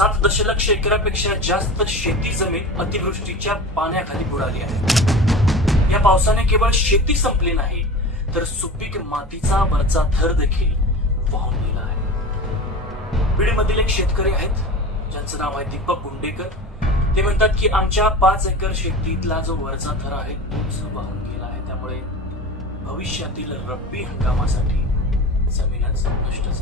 सात दशलक्ष एकरापेक्षा जास्त शेती जमीन अतिवृष्टीच्या पाण्याखाली बुडाली आहे. या पावसाने केवळ शेती संपली नाही तर सुपीक मातीचा वरचा थर देखील वाहून गेला आहे. बीडमधील एक शेतकरी आहेत ज्यांचं नाव आहे दीपक गुंडेकर. ते म्हणतात की आमच्या पाच एकर शेतीतला जो वरचा थर आहे तोच वाहून गेला आहे. त्यामुळे भविष्यातील रब्बी हंगामासाठी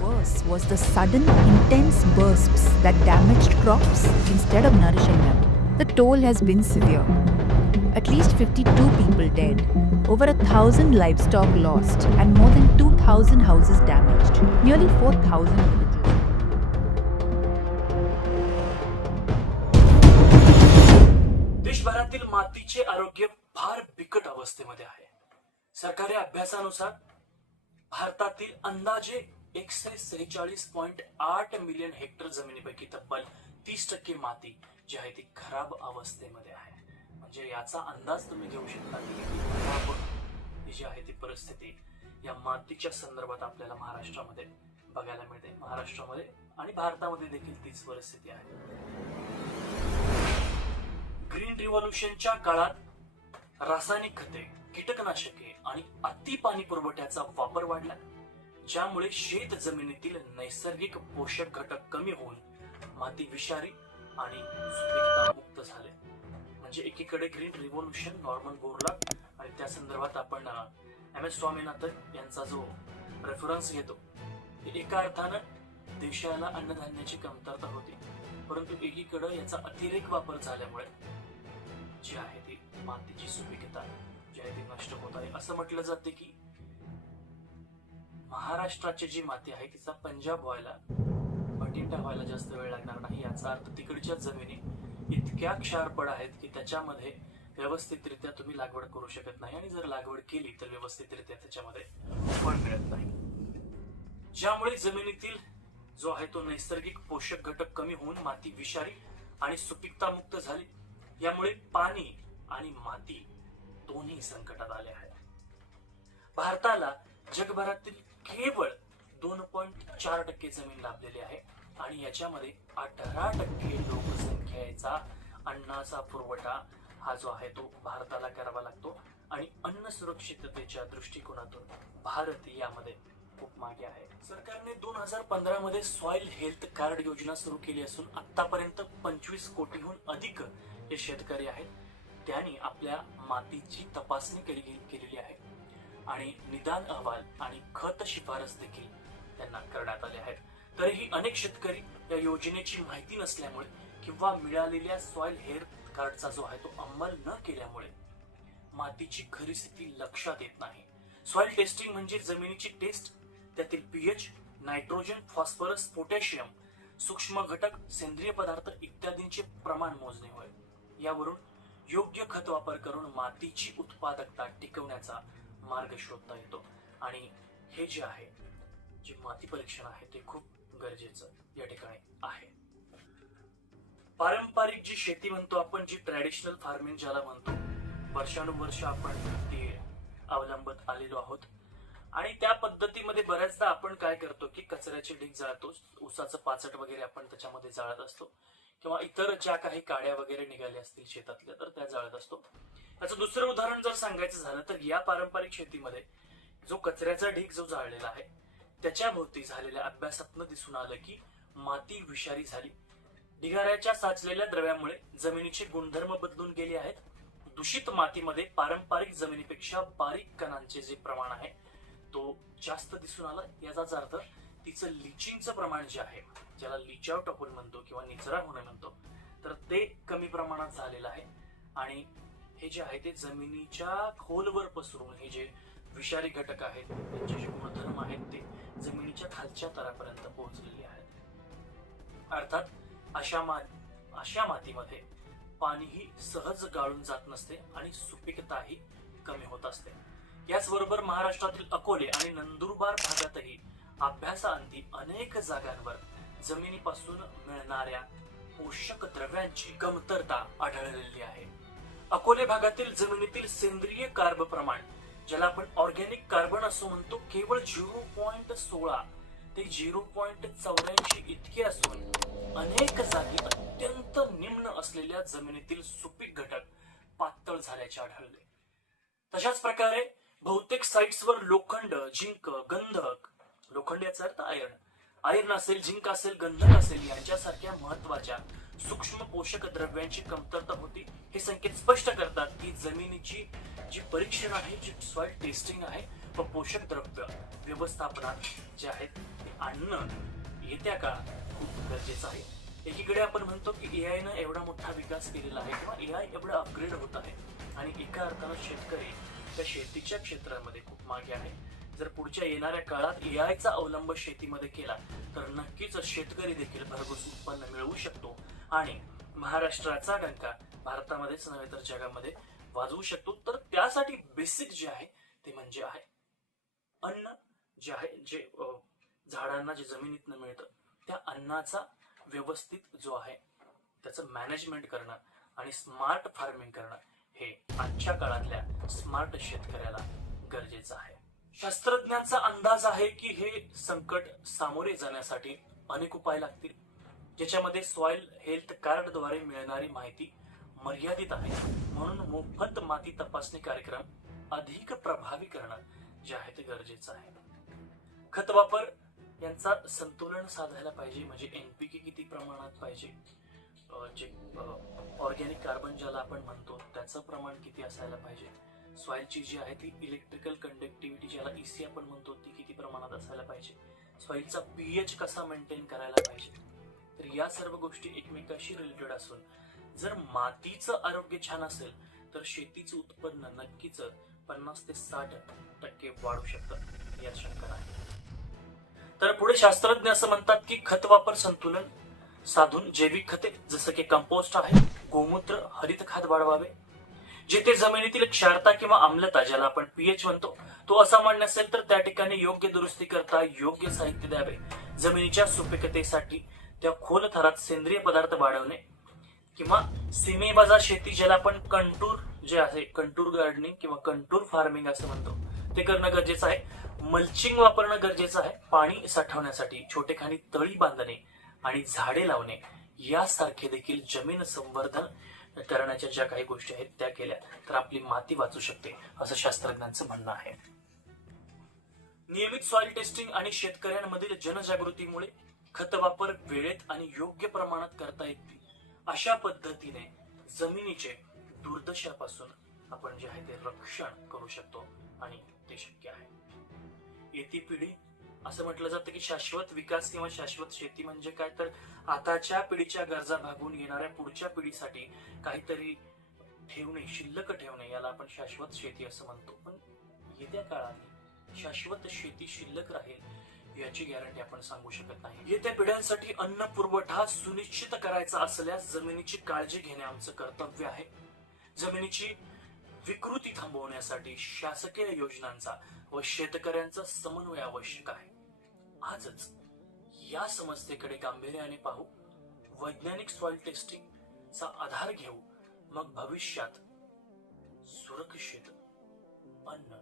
Worse was the sudden, intense bursts that damaged crops instead of nourishing them. The toll has been severe. At least 52 people dead, over a thousand livestock lost, and more than 2,000 houses damaged. Nearly 4,000 villages. देशभरातील मातीचे आरोग्य फार बिकट अवस्थेमध्ये आहे सरकारी अभ्यासानुसार भारतातील अंदाजे एकशे सेहेचाळीस पॉईंट आठ मिलियन हेक्टर जमिनीपैकी तब्बल तीस टक्के माती जी आहे ती खराब अवस्थेमध्ये आहे. म्हणजे याचा अंदाज तुम्ही घेऊ शकता की ही जी आहे ती परिस्थिती या मातीच्या संदर्भात आपल्याला महाराष्ट्रामध्ये बघायला मिळते. महाराष्ट्रामध्ये आणि भारतामध्ये देखील तीच परिस्थिती आहे. ग्रीन रिव्हॉल्युशनच्या काळात रासायनिक खते कीटकनाशके आणि अति पाणी पुरवठ्याचा वापर वाढला ज्यामुळे शेत जमिनीतील नैसर्गिक पोषक घटक कमी होऊन माती विषारी आणि मुक्त झाले. म्हणजे एकीकडे ग्रीन रिव्होल्युशन नॉर्मन बोरला आणि त्या संदर्भात आपण एम एस स्वामीनाथन यांचा जो रेफरन्स घेतो एका अर्थानं देशाला अन्नधान्याची कमतरता होती. परंतु एकीकडे याचा अतिरेक वापर झाल्यामुळे जे आहे मातेची सुपीकता जी आहे. ती नष्ट होत आहे. असं म्हटलं जाते की महाराष्ट्राची जी माती आहे तिचा पंजाब व्हायला बटिंडा व्हायला जास्त वेळ लागणार नाही. याचा अर्थ तिकडच्या जमिनी इतक्या क्षारपड आहेत की त्याच्यामध्ये व्यवस्थितरित्या तुम्ही लागवड करू शकत नाही. आणि जर लागवड केली तर व्यवस्थितरित्या त्याच्यामध्ये फळ मिळत नाही. ज्यामुळे जमिनीतील जो आहे तो नैसर्गिक पोषक घटक कमी होऊन माती विषारी आणि सुपीकता मुक्त झाली. यामुळे पाणी आणि माती दोन्ही संकटात आले आहेत. भारताला जगभरातील केवळ दोन पॉईंट चार टक्के जमीन लाभलेली आहे आणि याच्यामध्ये अठरा टक्के लोकसंख्येचा अन्नाचा पुरवठा हा जो आहे तो भारताला करावा लागतो आणि अन्न सुरक्षिततेच्या दृष्टिकोनातून भारत यामध्ये खूप मागे आहे. सरकारने दोन हजार पंधरा मध्ये सॉइल हेल्थ कार्ड योजना सुरू केली असून आतापर्यंत पंचवीस कोटीहून अधिक हे शेतकरी आहेत. त्याने आपल्या मातीची तपासणी केली केलेली आहे. आणि निदान अहवाल आणि खत शिफारस देखील त्यांना करण्यात आले आहेत. तरीही अनेक शेतकरी या योजनेची माहिती नसल्यामुळे किंवा मिळालेल्या सॉइल हेल्थ कार्डचा जो आहे तो अंमल न केल्यामुळे मातीची खरी स्थिती लक्षात येत नाही. सॉइल टेस्टिंग म्हणजे जमिनीची टेस्ट त्यातील पीएच नायट्रोजन फॉस्फरस पोटॅशियम सूक्ष्म घटक सेंद्रिय पदार्थ इत्यादींचे प्रमाण मोजणे होय. यावरून योग्य खत वापर करून मातीची उत्पादकता टिकवण्याचा मार्ग शोधता येतो. आणि हे जे आहे जे माती परीक्षण आहे ते खूप गरजेचं या ठिकाणी आहे. पारंपरिक जी शेती म्हणतो आपण जी ट्रॅडिशनल फार्मिंग ज्याला म्हणतो वर्षानुवर्ष आपण ती अवलंबत आलेलो आहोत. आणि त्या पद्धतीमध्ये बऱ्याचदा आपण काय करतो की कचऱ्याचे ढीक जाळतो ऊसाचं पाचट वगैरे आपण त्याच्यामध्ये जाळत असतो. किंवा इतर ज्या काही काड्या वगैरे निघाल्या असतील शेतातल्या तर त्या जाळत असतो. याचं दुसरं उदाहरण जर सांगायचं झालं तर या पारंपरिक शेतीमध्ये जो कचऱ्याचा ढीग जो जाळलेला आहे त्याच्या भोवती झालेल्या अभ्यासातनं दिसून आलं की माती विषारी झाली. ढिगाऱ्याच्या साचलेल्या द्रव्यामुळे जमिनीचे गुणधर्म बदलून गेले आहेत. दूषित मातीमध्ये पारंपरिक जमिनीपेक्षा बारीक कणांचे जे प्रमाण आहे तो जास्त दिसून आला. याचाच अर्थ तिचं लिचिंगचं प्रमाण जे आहे ज्याला लिच आउट आपण म्हणतो किंवा निचरा होणं म्हणतो तर ते कमी प्रमाणात झालेलं आहे. आणि हे जे आहे ते जमिनीच्या खोलवर पसरून हे जे विषारी घटक आहेत त्यांचे जे गुणधर्म आहेत ते जमिनीच्या खालच्या तरापर्यंत पोहोचलेले आहेत. अर्थात अशा मा अशा मातीमध्ये पाणीही सहज गाळून जात नसते आणि सुपीकताही कमी होत असते. याचबरोबर महाराष्ट्रातील अकोले आणि नंदुरबार भागातही अभ्यासाअंती अनेक जागांवर जमिनीपासून मिळणाऱ्या पोषक द्रव्यांची कमतरता आढळलेली आहे. अकोले भागातील जमिनीतील सेंद्रिय कार्ब प्रमाण ज्याला आपण ऑर्गॅनिक कार्बन असं म्हणतो केवळ झिरो पॉईंट सोळा ते झिरो पॉईंट चौऱ्याऐंशी इतके असून अनेक जागी असलेल्या जमिनीतील सुपीक घटक पातळ झाल्याचे आढळले. तशाच प्रकारे बहुतेक साइट्सवर लोखंड झिंक गंध लोखंड याचा अर्थ आयर्न. आयर्न असेल झिंक असेल गंधक असेल यांच्यासारख्या महत्त्वाच्या सूक्ष्म पोषक द्रव्यांची कमतरता होती. हे संकेत स्पष्ट करतात की जमिनीची जी परीक्षण आहे जी सॉइल टेस्टिंग आहे व पोषक द्रव्य व्यवस्थापनात जे आहेत ते आणणं येत्या काळात खूप गरजेचं आहे. एकीकडे आपण म्हणतो की ए न एवढा मोठा विकास केलेला आहे किंवा ए आय एवढं अपग्रेड होत आहे. आणि एका अर्थानं शेतकरी त्या शेतीच्या क्षेत्रामध्ये खूप मागे आहे. जर पुढच्या येणाऱ्या काळात एआयचा अवलंब शेतीमध्ये केला तर नक्कीच शेतकरी देखील भरघोस उत्पन्न मिळवू शकतो आणि महाराष्ट्राचा डंका भारतामध्येच नव्हे तर जगामध्ये वाजवू शकतो. तर त्यासाठी बेसिक जे आहे ते म्हणजे आहे अन्न जे आहे जे झाडांना जे जमिनीतनं मिळतं त्या अन्नाचा व्यवस्थित जो आहे त्याचं मॅनेजमेंट करणं आणि स्मार्ट फार्मिंग करणं हे आजच्या काळातल्या स्मार्ट शेतकऱ्याला गरजेचं आहे. शास्त्रज्ञांचा अंदाज आहे की हे संकट सामोरे जाण्यासाठी अनेक उपाय लागतील. ज्याच्यामध्ये सॉइल हेल्थ कार्डद्वारे मिळणारी माहिती मर्यादित आहे. म्हणून मोफत माती तपासणी कार्यक्रम अधिक प्रभावी करणं जे आहे ते गरजेचं आहे. खत वापर यांचा संतुलन साधायला पाहिजे म्हणजे एनपीके किती प्रमाणात पाहिजे? जे ऑर्गॅनिक कार्बन ज्याला आपण म्हणतो त्याचं प्रमाण किती असायला पाहिजे? सॉईलची जी आहे ती इलेक्ट्रिकल कंडक्टिव्हिटी ज्याला ईसी आपण म्हणतो ती किती प्रमाणात असायला पाहिजे? सॉइलचा पीएच कसा मेंटेन करायला पाहिजे? तर या सर्व गोष्टी एकमेकाशी रिलेटेड असून जर मातीचं आरोग्य छान असेल तर शेतीचं उत्पन्न नक्कीच पन्नास ते साठ टक्के वाढू शकतं यात शंका नाही. तर पुढे शास्त्रज्ञ असं म्हणतात की खत वापर संतुलन साधून जैविक खते जसं की कंपोस्ट आहे गोमूत्र हरित खात वाढवावे जिथे जमिनीतील क्षारता किंवा आम्लता ज्याला आपण पीएच म्हणतो तो असामान्य असेल तर त्या ठिकाणी योग्य दुरुस्ती करता योग्य साहित्य द्यावे. जमिनीच्या सुपिकतेसाठी त्या खोल थरात सेंद्रिय पदार्थ वाढवणे किंवा सीमेबाजार शेती ज्याला आपण कंटूर जे आहे कंटूर गार्डनिंग किंवा कंटूर फार्मिंग असं म्हणतो ते करणं गरजेचं आहे. मल्चिंग वापरणं गरजेचं आहे. पाणी साठवण्यासाठी छोटे खाणी तळी बांधणे आणि झाडे लावणे यासारखे देखील जमीन संवर्धन करण्याच्या ज्या काही गोष्टी आहेत त्या केल्या तर आपली माती वाचू शकते असं शास्त्रज्ञांचं म्हणणं आहे. नियमित सॉइल टेस्टिंग आणि शेतकऱ्यांमधील जनजागृतीमुळे खत वापर वेळेत आणि योग्य प्रमाणात करता येतील. अशा पद्धतीने जमिनीचे दुर्दशापासून आपण जे आहे ते रक्षण करू शकतो आणि ते शक्य आहे. येती पिढी असं म्हटलं जातं की शाश्वत विकास किंवा शाश्वत शेती म्हणजे काय? तर आताच्या पिढीच्या गरजा भागून येणाऱ्या पुढच्या पिढीसाठी काहीतरी ठेवणे शिल्लक ठेवणे याला आपण शाश्वत शेती असं म्हणतो. पण येत्या काळात शाश्वत शेती शिल्लक राहील याची गॅरंटी आपण सांगू शकत नाही. येत्या पिढ्यांसाठी अन्न पुरवठा सुनिश्चित करायचा असल्यास जमिनीची काळजी घेणे आमचं कर्तव्य आहे. जमिनीची विकृती थांबवण्यासाठी शासकीय योजनांचा व शेतकऱ्यांचा समन्वय आवश्यक आहे. आजच या समस्येकडे गांभीर्याने पाहू वैज्ञानिक सॉइल टेस्टिंग चा आधार घेऊ मग भविष्यात सुरक्षित अन्न